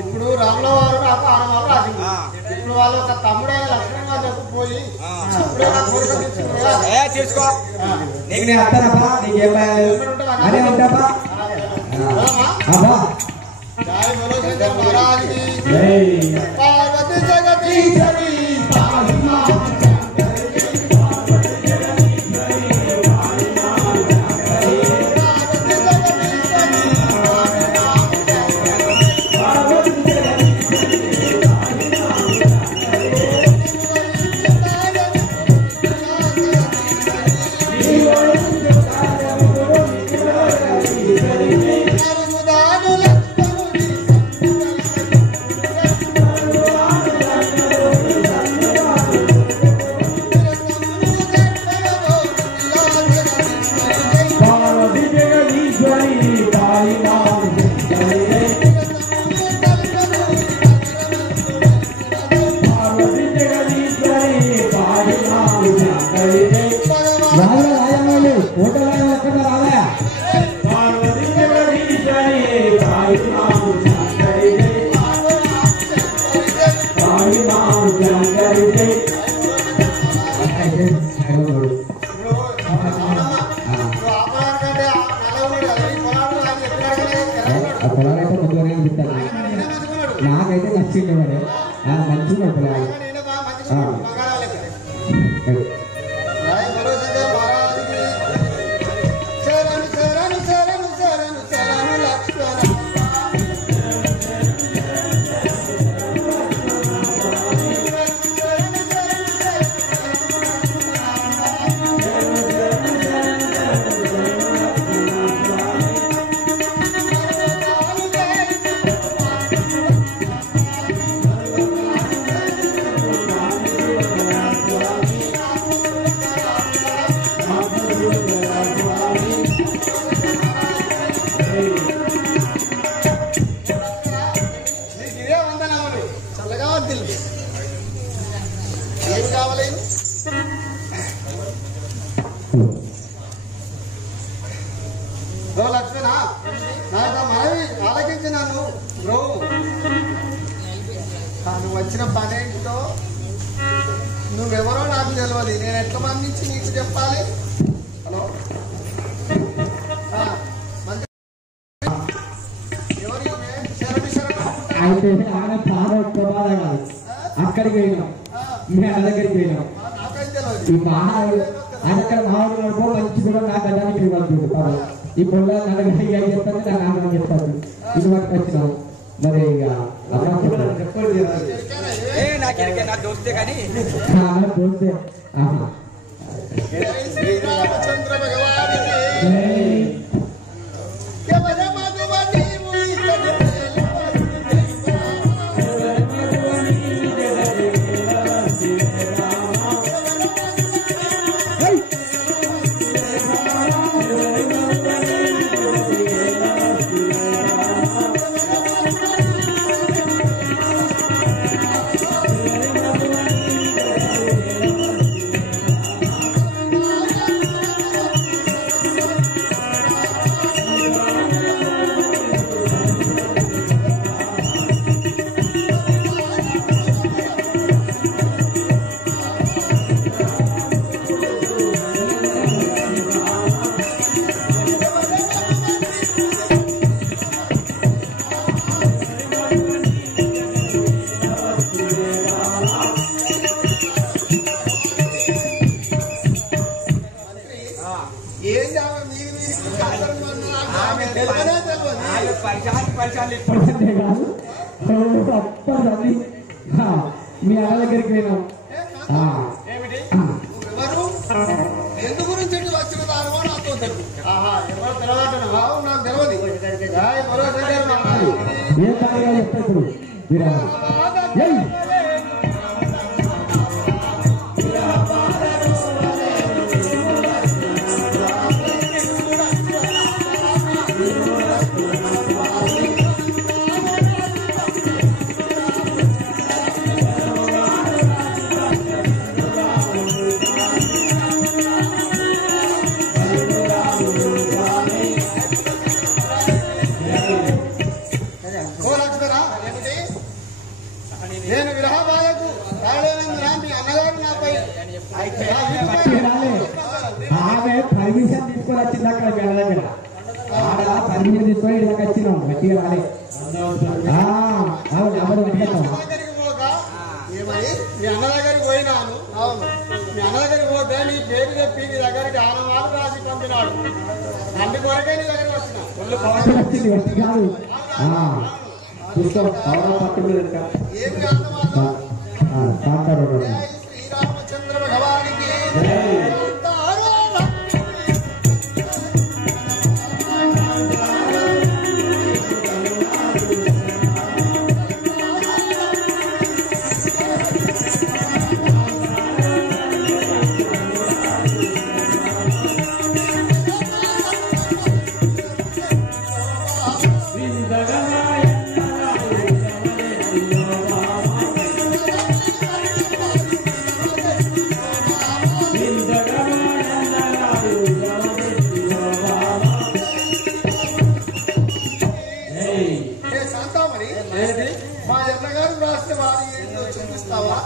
ఇప్పుడు రాముల వారు నాకు ఆనవాళ్ళు రాసింది. ఇప్పుడు వాళ్ళు ఒక తమ్ముడైన లక్ష్మణ్ గారు పోయి చేసుకో నీకు నేను అత్తానప్పా నీకేం అదే ఉంటాపా పార్వతి జగదీశ్వరి నాకైతే నచ్చింది మరి మంచిగా లక్ష్మణ నాకు మనవి ఆలకించినాను బ్రో. నువ్వు వచ్చిన పని ఏంటో నువ్వెవరో నాకు తెలియదు. నేను ఎట్లా మందించి నీకు చెప్పాలి? హలో అయితే ఆయన బాగా ప్రమాదం కాదు. అక్కడికి పోయినాం, మీ అన్న దగ్గరికి పోయినాం. ఈ మహారాజు అక్కడ మహారాజు మంచి కూడా నా గదానికి ఇవ్వాలి. ఈ పొల్ల నన్ను చెప్తాను, నా నాన్న చెప్తాను. ఇది వరకు వచ్చినాం. మరి ఇక నా దోస్తే కానీ దోస్తే శ్రీరామచంద్ర భగవానికి మీ అన్న దగ్గరికి పోయినాం. ఎందు గురించి వచ్చిన దానివో నాతో తెలుసు. ఎవరు తెలవాలంటున్నావా? నాకు తెలియదు. ఏ కారణంగా చెప్తారు మీరు? నేను విరహబాధకు తాళేనందున మీ అన్నగారు నాపై ఆమె పర్మిషన్ తీసుకొని వచ్చింది అక్కడ మీ అన్న దగ్గర ఆడ పర్మిషన్ తీసుకొని ఇలాగ వచ్చినాం గట్టిగా రాలే మీ అన్న దగ్గరికి పోయినాను. అవును, మీ అన్న దగ్గరికి పోతే నీ పేరు చెప్పి నీ దగ్గరికి ఆనవాళ్ళు రాసి పంపినాడు. అందుకొరకే నీ దగ్గరికి వచ్చిన వచ్చింది గట్టి కాదు ఏమి ఆనవాళ్ళు శ్రీరామచంద్ర భగవానికి మా అన్నగారు రాస్తే వారి ఏంటో చూపిస్తావా?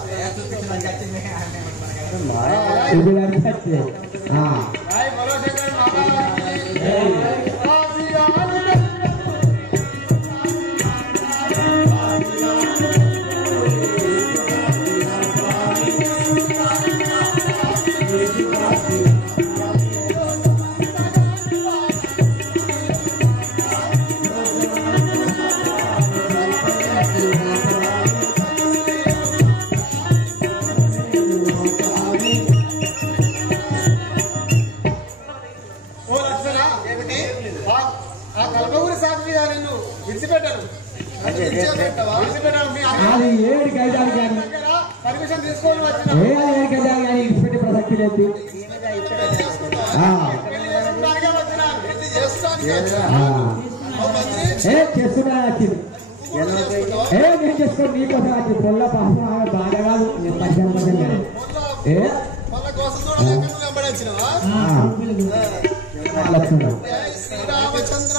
పర్మిషన్ తీసుకొని ఇచ్చిపెట్టే ప్రసక్తి లేదు చేస్తున్నా వచ్చింది నేను చేసుకోండి నీకోసం వచ్చింది పొల్ల పాపం ఆమె బాగా కాదు నేను పర్సన్ శ్రీరామచంద్ర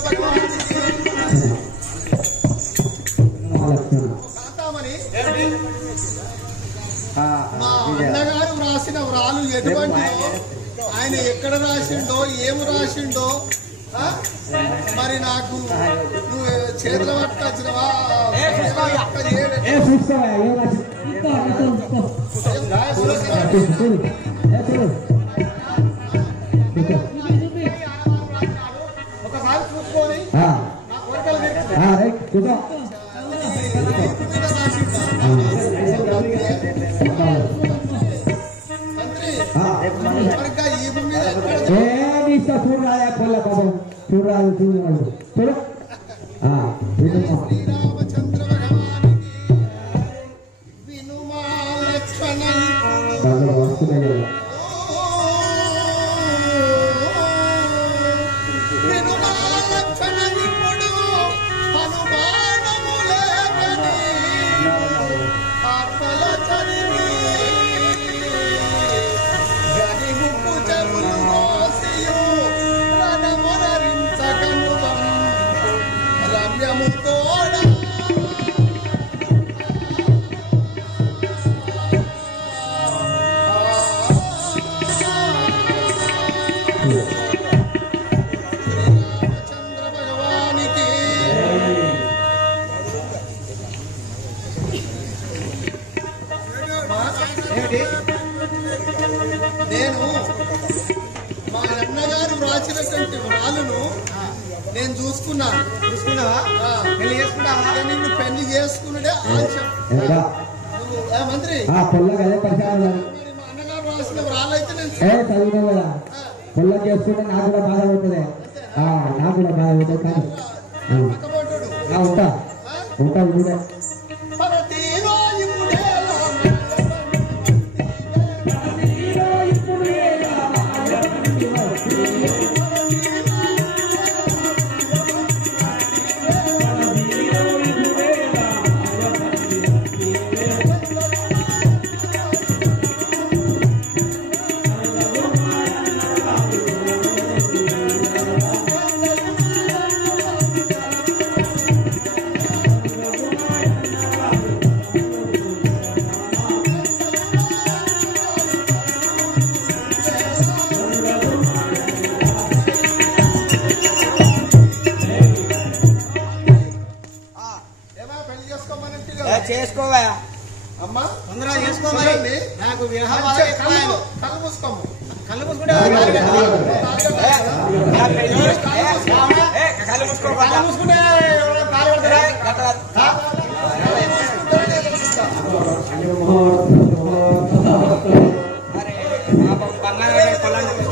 మా అన్నగారు రాసిన వ్రాలు ఎటువంటిదో, ఆయన ఎక్కడ రాసిండో ఏమి రాసిండో మరి నాకు నువ్వు చేతుల పట్టుకొచ్చినవా? ఒకసారి చూసుకొని నా కోరికలు చూడాలి పొల్ల పాపం చూడాలి చూడాలి చూడు శ్రీరామచంద్ర భగవానికి వినుమా లక్ష్మణ నేను మా అన్నగారు రాసినటువంటి వ్రాలును నేను చూసుకున్నావా? పెళ్లి చేసుకున్నావా? నిన్ను పెళ్లి చేసుకున్నదే ఆంశం మంత్రి. మా అన్నగారు రాసిన వ్రాలు అయితే నేను చదివినా కదా పొల్ల చేసుకుంటే నాకు కూడా బాధ అవుతుంది, నాకు కూడా బాధ అవుతుంది. కానీ ఉంటా ఉంటా కూడా పెళ్లి చేసుకోమని చేసుకోవా అమ్మా తొందరగా చేసుకోవాలి. నాకు వివాహం కళ్ళు మూసుకోము. కళ్ళు మూసుకుంటే కళ్ళు మూసుకోకుండా మూసుకుంటే కాలు అరే బంగారం పొలాన్ని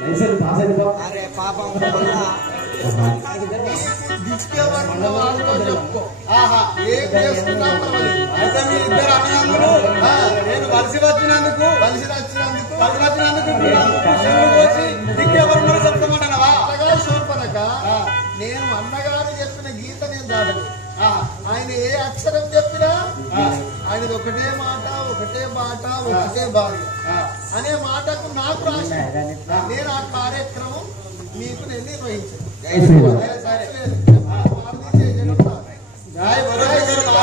లైసెన్స్ పాస్ అయిపో. అరే పాపం చెప్పుకో. ఏం చేసుకున్నా పర్వాలేదు. అయితే మీ ఇద్దరు అన్నదమ్ములు నేను కలిసి వచ్చినందుకు వచ్చి దిక్కెవరు చెప్తామంటావా? అన్నగారు శూర్పణఖ, నేను అన్నగారు చెప్పిన గీత నేను దాటలేదు. ఆయన ఏ అక్షరం చెప్పినా ఆయనది ఒకటే మాట, ఒకటే బాట, ఒకటే భార్య అనే మాటకు నాకు రాసి నేను ఆ కార్యక్రమం మీకు నేను నిర్వహించాను.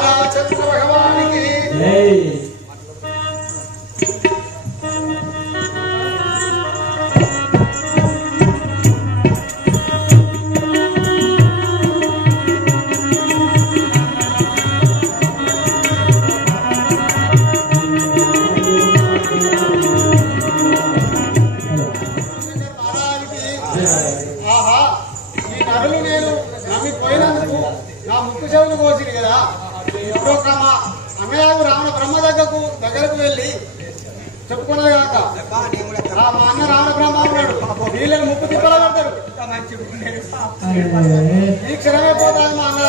రామచంద్ర భగవానికి ఈ నరులు నేను నమ్మిపోయినందుకు నా ముక్కు చెవులు కోసిరు కదా. ఇప్పుడు ఒక మా అన్నయ్యకు రావణ బ్రహ్మ దగ్గరకు వెళ్ళి చెప్పుకున్నది కాక మా అన్న రావణ బ్రహ్మ ఉన్నాడు. వీళ్ళని ముక్కు తిప్పలు పడతారు. ఈ క్షణమే పోతాను మా అన్న.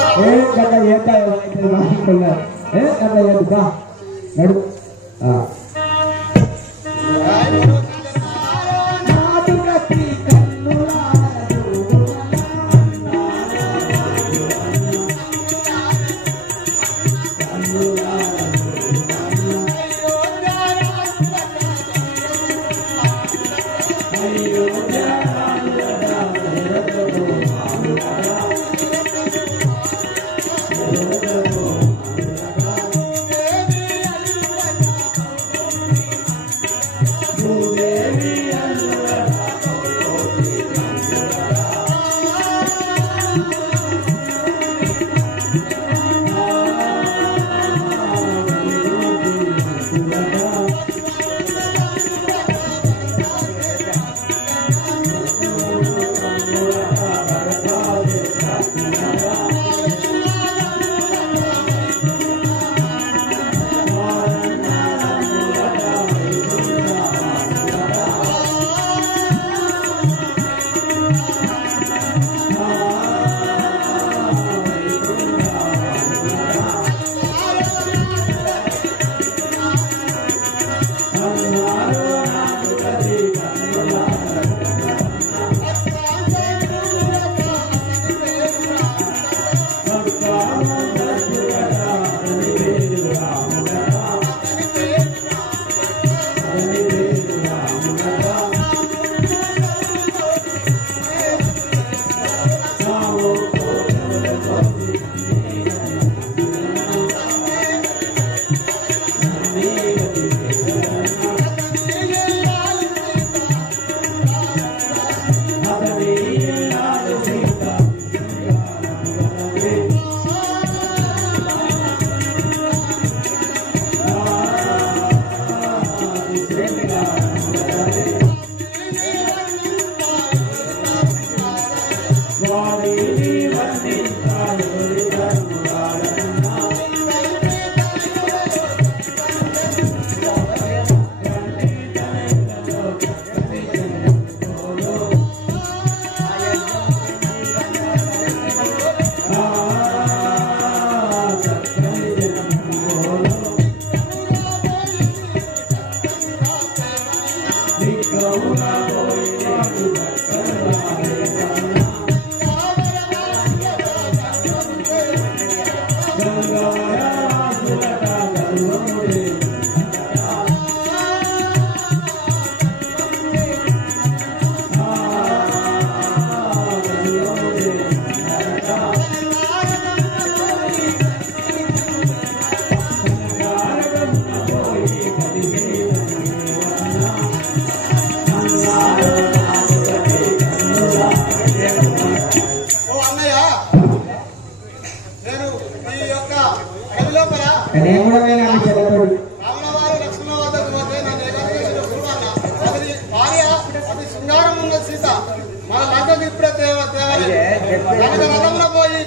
రథంలో పోయి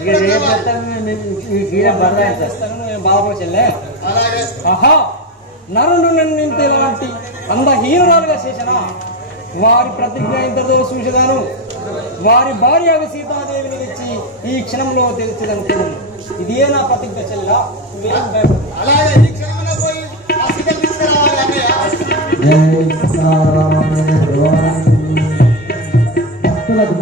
బాబు చెల్లె అలాగే ఆహా నరుడు నింత ఇలాంటి అందహీనురాలుగా చేసిన వారి ప్రతిజ్ఞ ఇంతతో చూసేదాను వారి భార్య సీతాదేవిని ఇచ్చి ఈ క్షణంలో తెలిసిదనుకున్నాను ఇదే నా ప్రతిజ్ఞ చెల్ల అలాగే ఈ క్షణంలో పోయి ఆ సీతను తీసుకురావాలి అన్నయ్య. జై సీతారామ భక్తులకు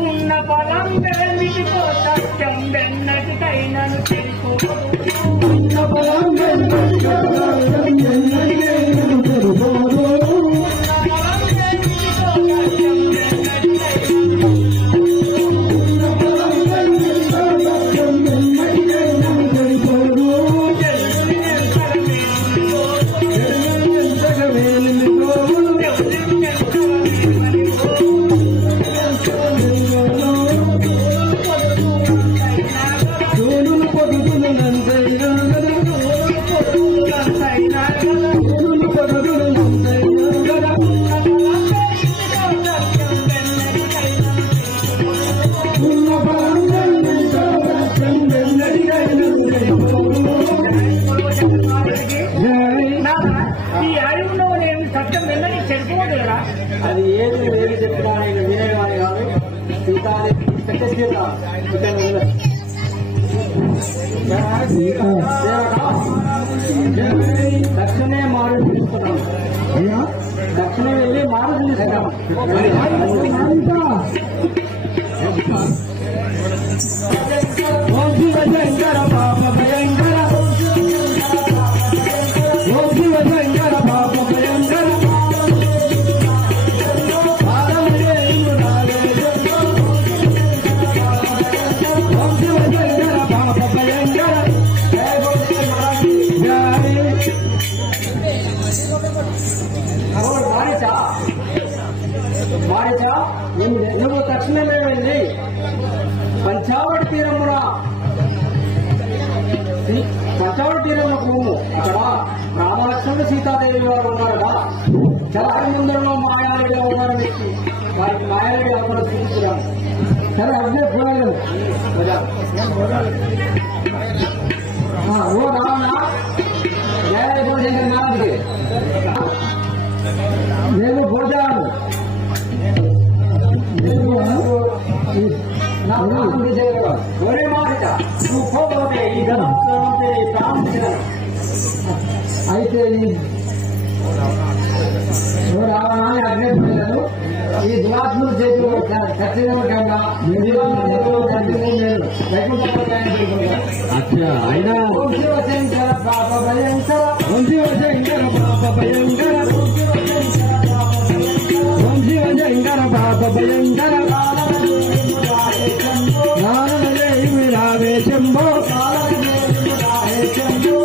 ఉన్న పదం వెలిగిపో సత్యం వెన్నటికైనను Thank you. ఈ అడవిలో నేను సత్యం వెళ్ళని చెప్పుకోదు కదా. అది ఏది ఏది చెప్పినా ఆయన వినేవాడు కాదు. సీతాదేవి దక్షిణే మారు తీసుకున్నాం. దక్షిణ వెళ్ళి మారు తీసుకున్నాం. భయంకర పాప భయంకర భయంకర పాప భయంకర నువ్వు తక్షణమే వెళ్ళి పంచావటి తీరమున అక్కడ రామలక్ష్మణుడు సీతాదేవి వారు ఉన్నారట. చాలా ముందరలో మాయాలుడిగా ఉన్నారు వ్యక్తి. వారికి మాయాలుడి అక్కడ చూపించడం చాలా అర్థం పోయాడు. ఓ రావణ నాదికి నేను పోతాను. ఒరే మాట నువ్వు పోతే ఈ ధనంతే ప్రారంభించగలను. అయితే రావణాన్ని అగ్నిపోయాను. ఈ దురాత్మలు చేతులు సత్యం కన్నా అయినా శంకర పాప భయంకర శంకర పాప భయంకర శంకర పాప భయంకర నానలేమి రావే శంభో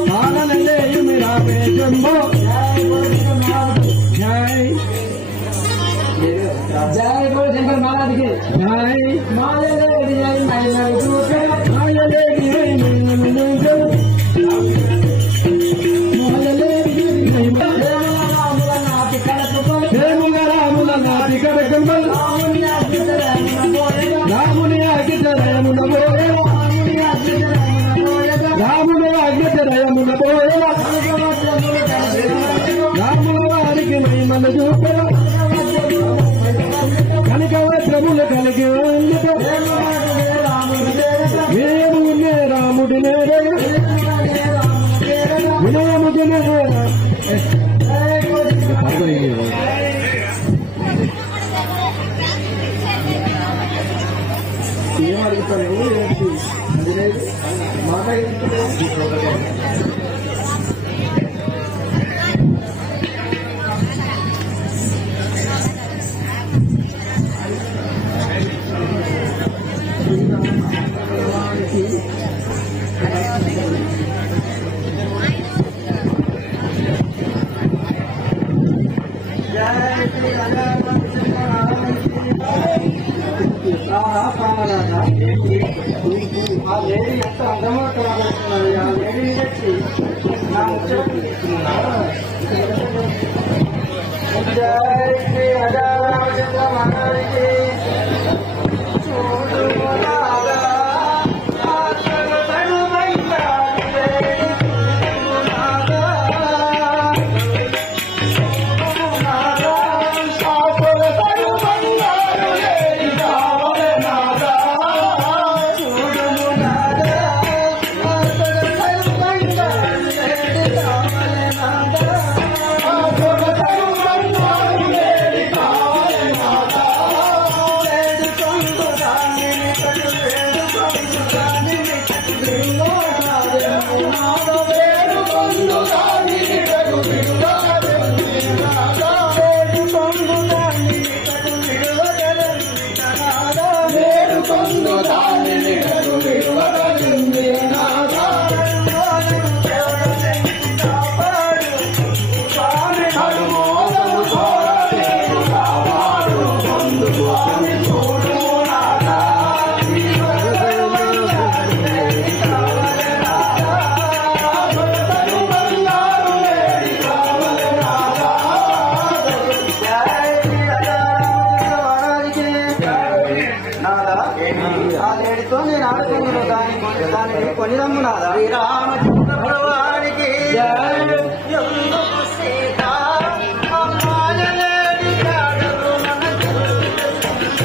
నానలేమి రావే శంభో జై జై బోల్ శంకర్ మహారాజ్కి జై మాయలేడి జై మైనడు మాయలేడి జై మైనడు రాముని అగ్నితరయమున పోయల రాముల వారికి మహిమల చూపల కనకవస్త్రములు కలిగి వేణునే రాముడి వినయముడి ఏం అడుగుతాను ఆ లేడీ ఎంత అందమవుతున్నారు. ఆ లేడీ వచ్చి నా జై శ్రీ రామచంద్ర మహారాజు శ్రీరామచంద్ర భగవానికి ఎందుకు సీత మాయలేని జాడలు మనకెందుకు సీత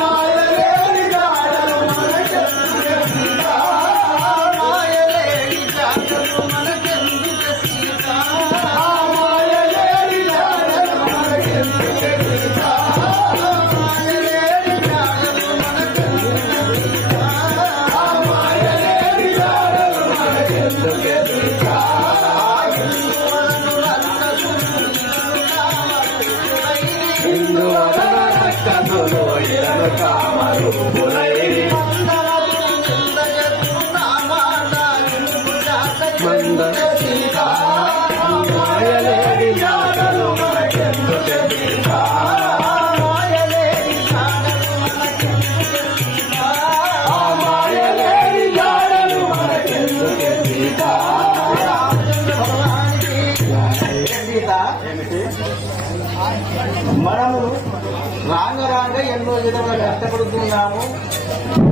మాయలేని జాడలు మనకెందుకు సీత మాయలేని జాడలు మనకెందుకు సీత మాయలేని జాడలు మనకెందుకు సీత మాయలేని జాడలు మనకెందుకు మనము రాంగ ఎన్నో విధంగా కష్టపడుతున్నాము.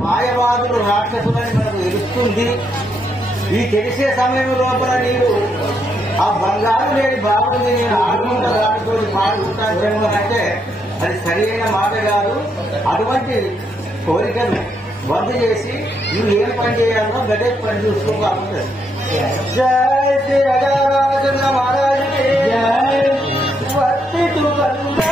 మాయవాదులు రాక్షసులని మనకు తెలుస్తుంది. ఈ తెలిసే సమయం లోపల నీవు ఆ బంగారు లేని బాబుని నేను ఆడుకుంట దానితో పాడుకుంటాను అంటే అది సరైన మాట కాదు. అటువంటి కోరికలు బంద్ చేసి నువ్వు ఏం పని చేయాలో గదే పని చూసుకోవాలి. జై శ్రీ రాజరాజేంద్ర మహారాజుకి జై. వత్తిటు బందా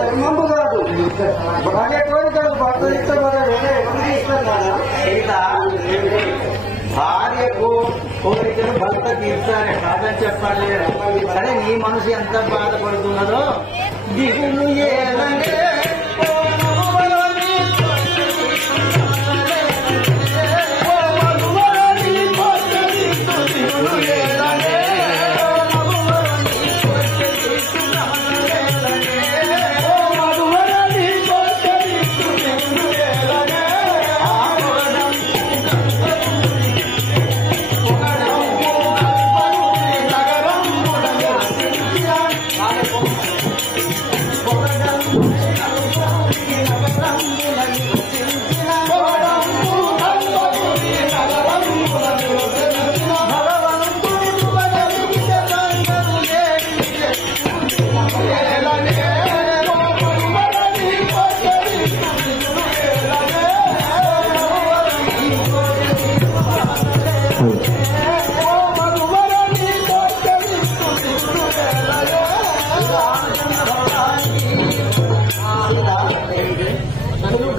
ధర్మము కాదు. భార్య కోరికలు భర్త ఇష్టం కదా, వేరే ఎవరికి ఇష్టం కాదా? భార్యకు కోరికలు భర్త తీర్చాలి కాదని చెప్పాలి. సరే నీ మనసు ఎంత బాధపడుతున్నదో దిగులు ఏదంటే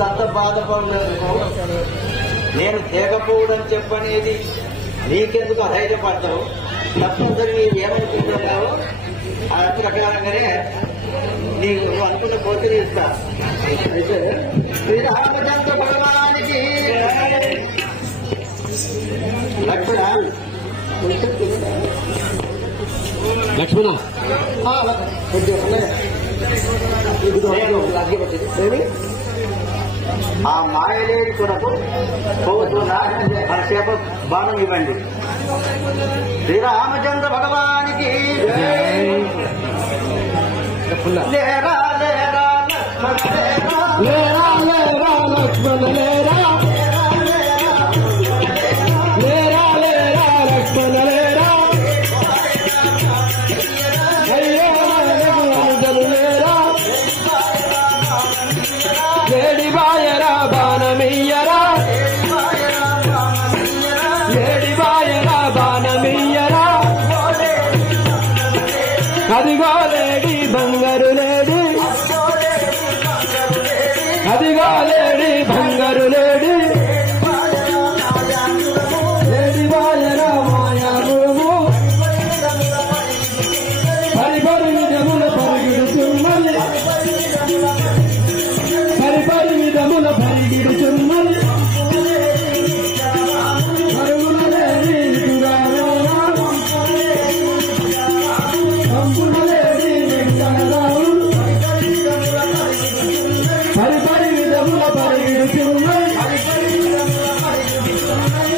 అంత బాధపడలేదు. నేను తేగపోవడం చెప్పనేది నీకెందుకు అధైర్యపడతావు? తప్పనిసరి నీవు ఏమనుకుంటున్నావో అతి ప్రకారంగానే నీకు అనుకున్న కోరికలు ఇస్తా. అయితే శ్రీరామచంద్ర భగవానికి లక్ష్మణ ఆ మాయలేని కొరకు కాసేపు బాణం ఇవ్వండి. శ్రీరామచంద్ర భగవానికి లేరా లేరా లేరా లేరా లక్ష్మణ లేరా లేరా లేరా లక్ష్మణ లేరా లేరా ఏడి బాయరా బాణమియ్యరా ఏడి బాయరా బాణమియ్యరా అదిగో లేడి బంగారు లేడి అదిగో పరిగెడుతున్నది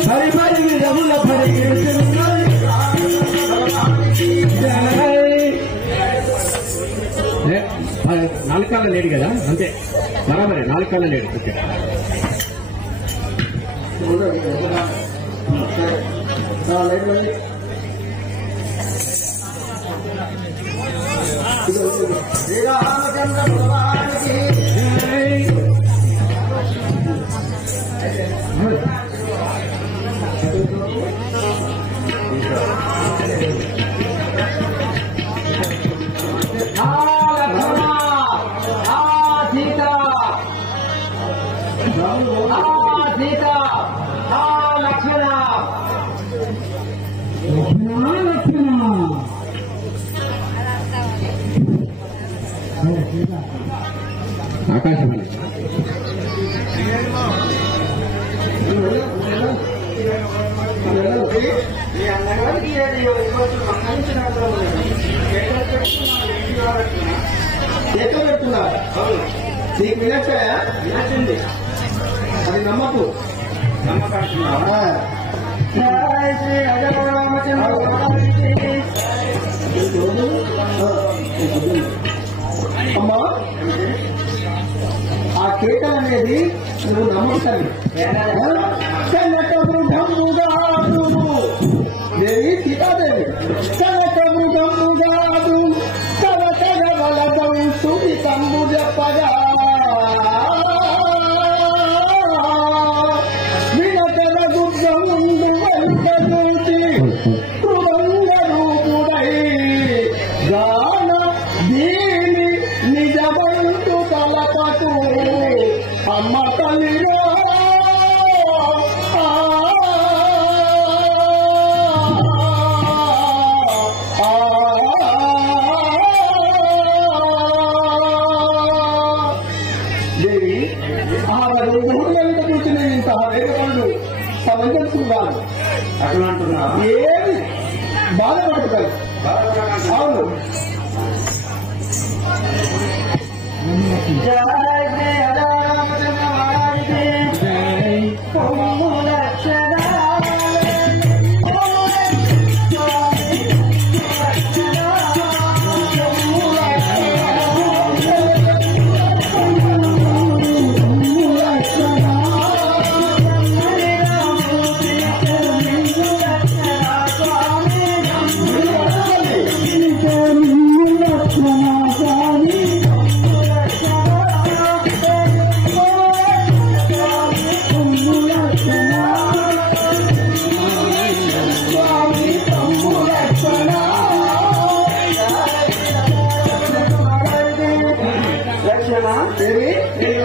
పరిపరి విధముల పరిగెడుతున్నది నాలుగు కాళ్ళ లేడు కదా అంతే బరాబరే నాలుగు కాళ్ళ లేడు ఓకే శ్రీరామచంద్ర భగవానికి ఆకాశవాణి ఎక్కడ పెడుతున్నారు నీకు వినచ్చాయా వినచ్చింది అది నమ్మకు అమ్మా ఆ కేకలు అనేది నువ్వు నమ్ముతాను దేవి సీతాదేవి కనకమృగముగాదు కవతగ వలదం సుడి కంబు చెప్పగా వినతల గుడ్డముందు వెంట చూచి కృదంగ రూపుడై గాన దీని నిజమంతు తలపటు అమ్మ తల్లిలో దేవి ఆ రెండు ఊళ్ళంత చూసి నేను ఇంత రేపడు సమంజస్తున్నాను అట్లా అంటున్నా ఏమి బాధపడుతుంది అవును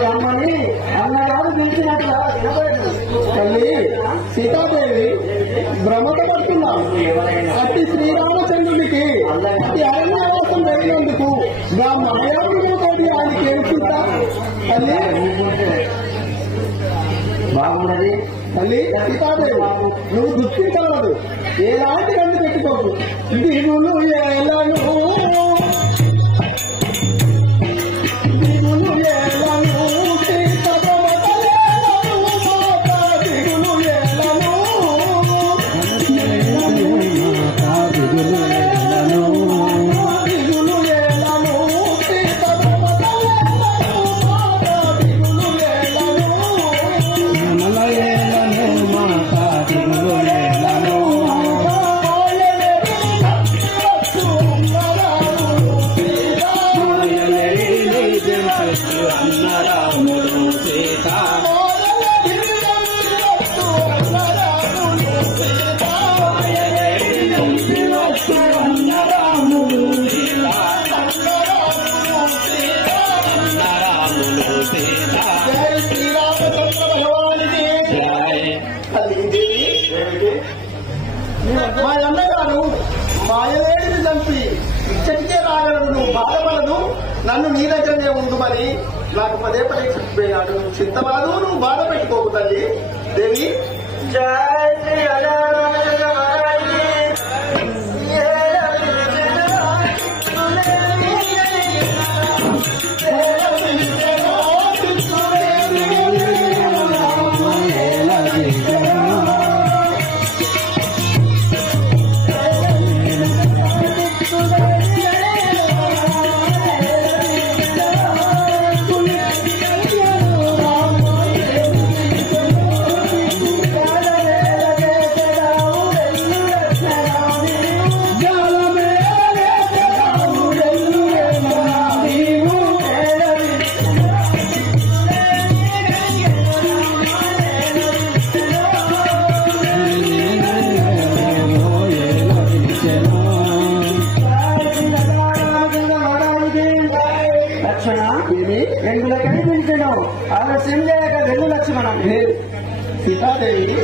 అమ్మని అన్నగారు పిలిచినట్ల తల్లి సీతాదేవి భ్రమత పడుతున్నాం అతి శ్రీరామచంద్రుడికి అతి అరణ్యవాసం జరిగినందుకు నా మాయావుడితోటి ఆయనకి ఏం చింత తల్లి బాగున్నది తల్లి సీతాదేవి నువ్వు గుర్తించగలదు ఎలాంటి కందు పెట్టుకోకు దిగులు ఎలను మా అన్నగారు మాయలేడిని చంపి ఇచ్చటికే రాగలడు నువ్వు బాధపడదు నన్ను నీ దగ్గరనే ఉండుమని నాకు పదే పదే చెప్పిపోయాడు చింతబాదు నువ్వు బాధ పెట్టుకోకు తల్లి దేవి జయ శ్రీ అజారాజ వెళ్ళు లక్ష్మణ. సీతాదేవి,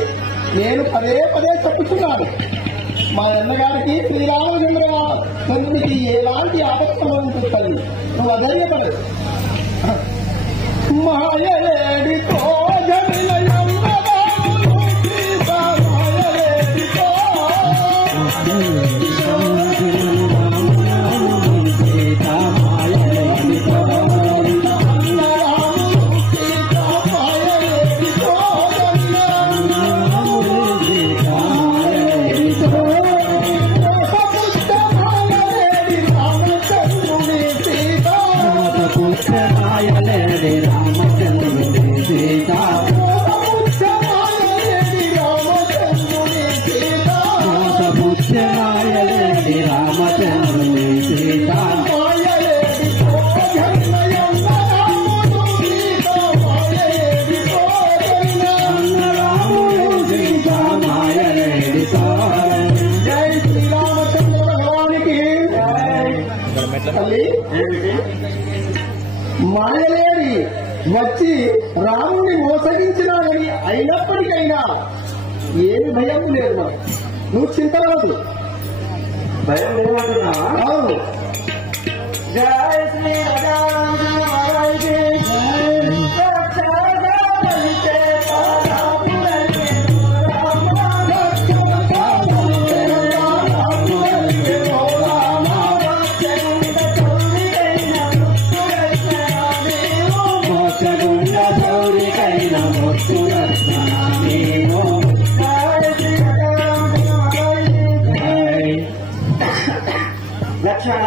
నేను పదే పదే చెప్పుతున్నాను, మా అన్నగారికి శ్రీరామచంద్రునికి ఎలాంటి ఆపత్తులు చూస్తాను. నువ్వు అధైర్యపడదు. మాయలేడితో మాయలేడి వచ్చి రాముణ్ణి మోసగించినాడని అయినప్పటికైనా ఏమి భయం లేదు నాకు. నువ్వు చింతరాదు. భయం లేదంటున్నా? అవును. జై శ్రీ లక్షణ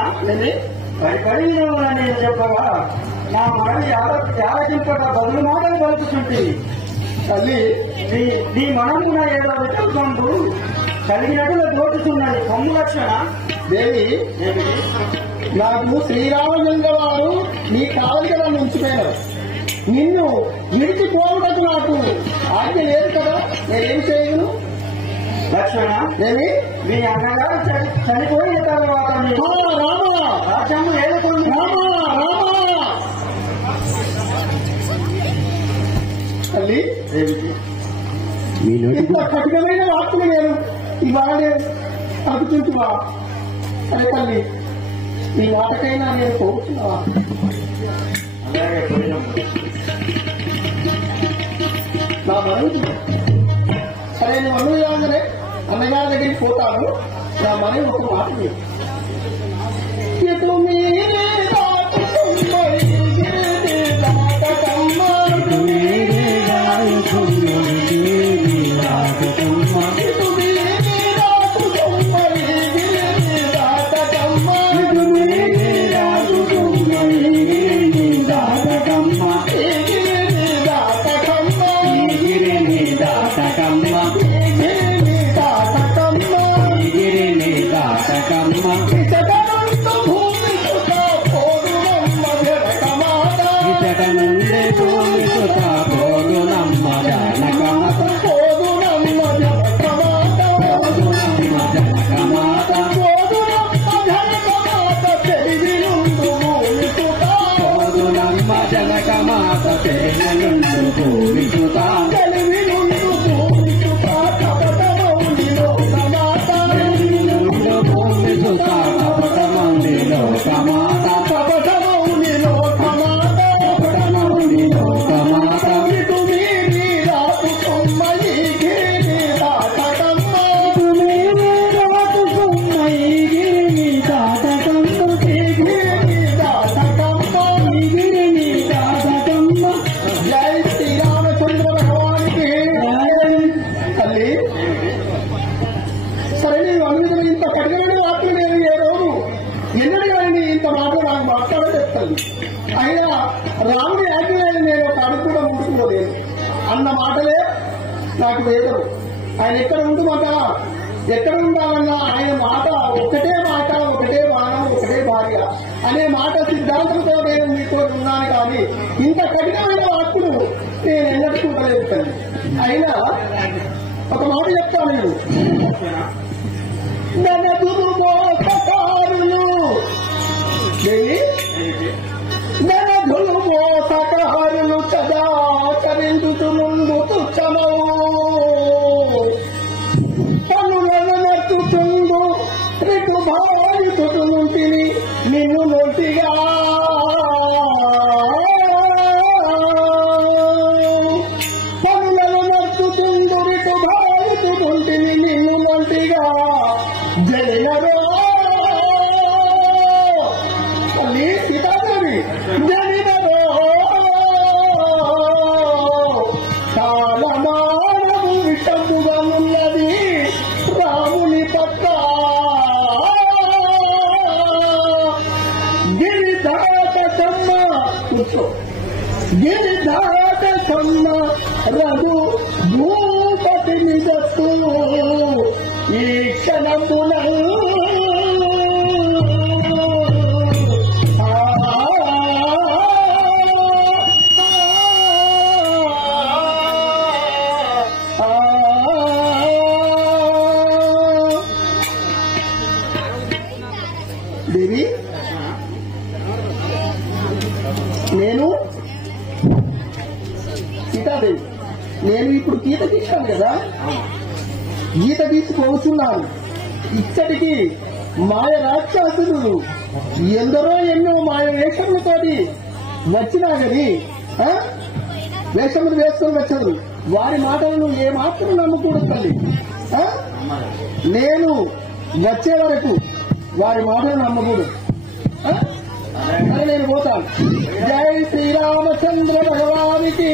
పరిపరిణామని చెప్పగా నా మనవి యాలకింపట బదులు మాటలు పలుకుతుంటే తల్లి నీ మనమున ఏదో వికల్పండు కలిగినట్లు దోచుతున్నది. కొమ్ము లక్షణ. దేవి, నాకు శ్రీరామచంద్ర వారు నీ కావలిగా ఉంచిపోయారు. నిన్ను విడిచిపోవటకు నాకు ఆజ్ఞ లేదు కదా, నేనేం చేయను? లక్షణ, దేవి, మీ అన్నగారు చనిపోయిన తర్వాత రాజ్యము ఏలుతుంది. తల్లి, ఇంత కఠినమైన వార్తలు నేను ఇవాళ నేను తగ్గుతుంటున్నా. సరే తల్లి, ఈ మాటకైనా నేను కోరుతున్నా. నా మనవి సరే, నేను అనుయాగానే అన్నగారి దగ్గరికి పోతాను. నా మనవి ఒక మాట అన్న మాటలే నాకు వేదరు. ఆయన ఎక్కడ ఉంటుమంటారా, ఎక్కడ ఉండాలన్నా ఆయన మాట ఒకటే మాట, ఒకటే బాణం, ఒకటే భార్య అనే మాట సిద్ధాంతంతో నేను మీతో ఉన్నాను. కానీ ఇంత కఠినమైన వాక్కులు నేను ఎన్నటికీ ఉపయోగిస్తాను. అయినా ఒక మాట చెప్తాను నేను. ననదురు మోసకారులు ననదులు మోసకారులు కదా కరించుతూ కాలమానము విషముగా ఉన్నది రాముని పక్క గిరిదాటకమ్మ కూర్చో గిరిదాటకమ్మ రఘు భూపతిని దత్తు ఈ క్షణమున దేవి నేను సీతాదేవి నేను ఇప్పుడు గీత గీస్తాను కదా గీత గీసుకోవచ్చున్నాను ఇచ్చటికి మాయ రాక్షసుడు ఎందరో ఎన్నో మాయ వేషములతోటి వచ్చినా గని వేషములు వేసుకొని వచ్చారు వారి మాటలను ఏ మాత్రం నమ్మకూడదు తల్లి నేను వచ్చే వరకు వారి మాటలు నమ్మకూడదు అని నేను పోతాను జై శ్రీరామచంద్ర భగవానికి